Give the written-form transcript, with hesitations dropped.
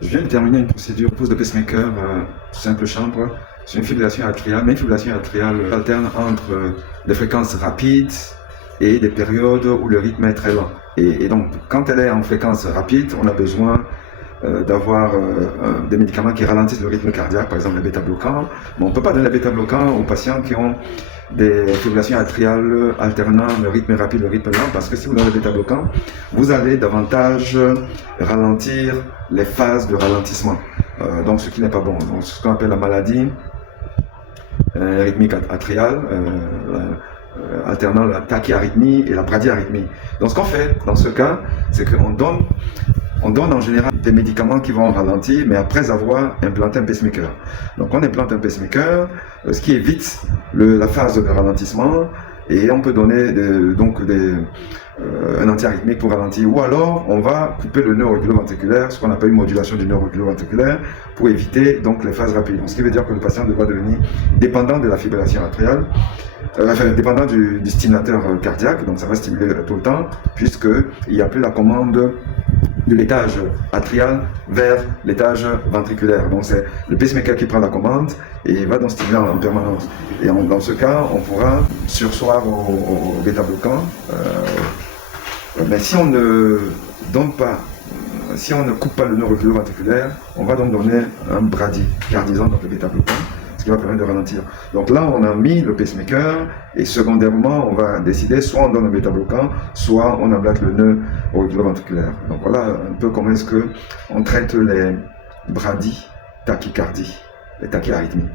Je viens de terminer une procédure pose de pacemaker simple chambre sur une fibrillation atriale, mais une fibrillation atriale alterne entre des fréquences rapides et des périodes où le rythme est très lent. Et donc, quand elle est en fréquence rapide, on a besoin d'avoir des médicaments qui ralentissent le rythme cardiaque, par exemple les bêta-bloquants. Mais on ne peut pas donner les bêta-bloquants aux patients qui ont des fibrillations atriales alternant le rythme rapide et le rythme lent, parce que si vous donnez les bêta-bloquants, vous allez davantage ralentir les phases de ralentissement. Donc ce qui n'est pas bon. Donc ce qu'on appelle la maladie rythmique atriale, alternant la tachyarrhythmie et la bradyarrhythmie. Donc ce qu'on fait dans ce cas, c'est qu'on donne en général des médicaments qui vont ralentir, mais après avoir implanté un pacemaker. Donc on implante un pacemaker, ce qui évite la phase de ralentissement, et on peut donner un antiarythmique pour ralentir. Ou alors on va couper le nœud auriculo-ventriculaire, ce qu'on appelle une modulation du nœud auriculo-ventriculaire, pour éviter donc les phases rapides. Donc, ce qui veut dire que le patient devra devenir dépendant de la fibrillation atriale, dépendant du stimulateur cardiaque, donc ça va stimuler tout le temps, puisqu'il n'y a plus la commande de l'étage atrial vers l'étage ventriculaire. Donc c'est le pacemaker qui prend la commande et va donc stimuler en permanence. Et dans ce cas, on pourra sursoir au bêta-bloquant. Mais si on ne donne pas, si on ne coupe pas le nœud auriculo-ventriculaire, on va donc donner un bradycardisant, donc le bêta-bloquant, ce qui va permettre de ralentir. Donc là, on a mis le pacemaker et secondairement, on va décider soit on donne un bêta-bloquant, soit on ablate le nœud auriculo-ventriculaire. Donc voilà un peu comment est-ce qu'on traite les bradytachycardies, les tachyarrhythmies.